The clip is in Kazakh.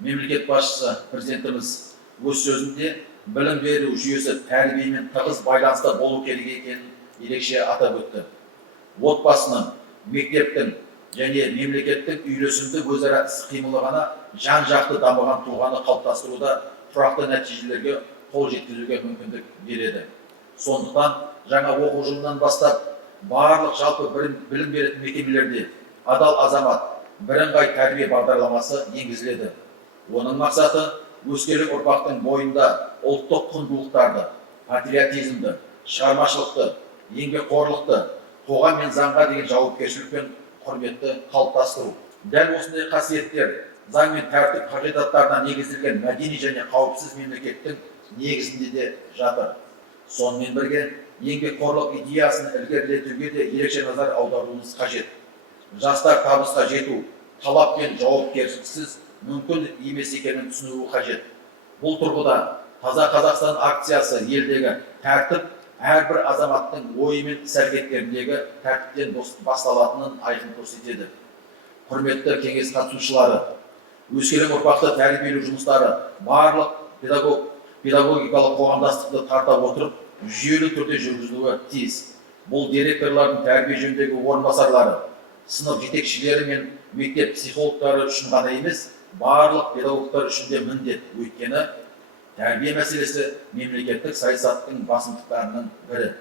Мемлекет басшысы президентіміз өз сөзінде білім беру жүйесі тәрбиемен тығыз байланыста болу керек екенін ерекше атап өтті. Отбасының, мектептің және мемлекеттің үйлесімді өзара іс-қимылы ғана жан-жақты дамыған тұлғаны қалыптастыруда тұрақты нәтижелерге қол жеткізуге мүмкіндік береді. Сондықтан жаңа оқу жылынан бастап барлық жалпы білім беретін мекемелерде адал азамат, бірыңғай тәрбие бағдарламасы енгізіледі. Оның мақсаты өскелең ұрпақтың бойында ұлттық құндылықтарды, патриотизмді, шығармашылықты, еңбекқорлықты, қоғам мен заңға деген жауапкершілік пен құрметті қалыптастыру. Дәл осындай қасиеттер заң мен тәртіп қағидаттарына негізделген мәдени және қауіпсіз мемлекеттің негізінде де жатыр. Сонымен бірге еңбекқорлық идеясын ілгерілетуге де ерекше назар аударуымыз қажет. Жастар табысқа жету талап пен жауапкершіліксіз мүмкін емес екенін түсінуі қажет. Бұл тұрғыда Таза Қазақстан акциясы елдегі тәртіп әрбір азаматтың ойы мен іс-әрекеттеріндегі тәртіптен басталатынын айқын көрсетеді. Құрметті кеңес қатысушылары, өскелең ұрпақты тәрбиелеу жұмыстары барлық педагогикалық қоғамдастықты тарта отырып, жүйелі түрде жүргізілуі тиіс. Бұл директорлардың тәрбие жөніндегі орынбасарлары, сынып жетекшілері мен мектеп психологтары үшін ғана емес, барлық педагогтар үшін де міндет. Өйткені тәрбие мәселесі мемлекеттік саясаттың басымдықтарының бірі.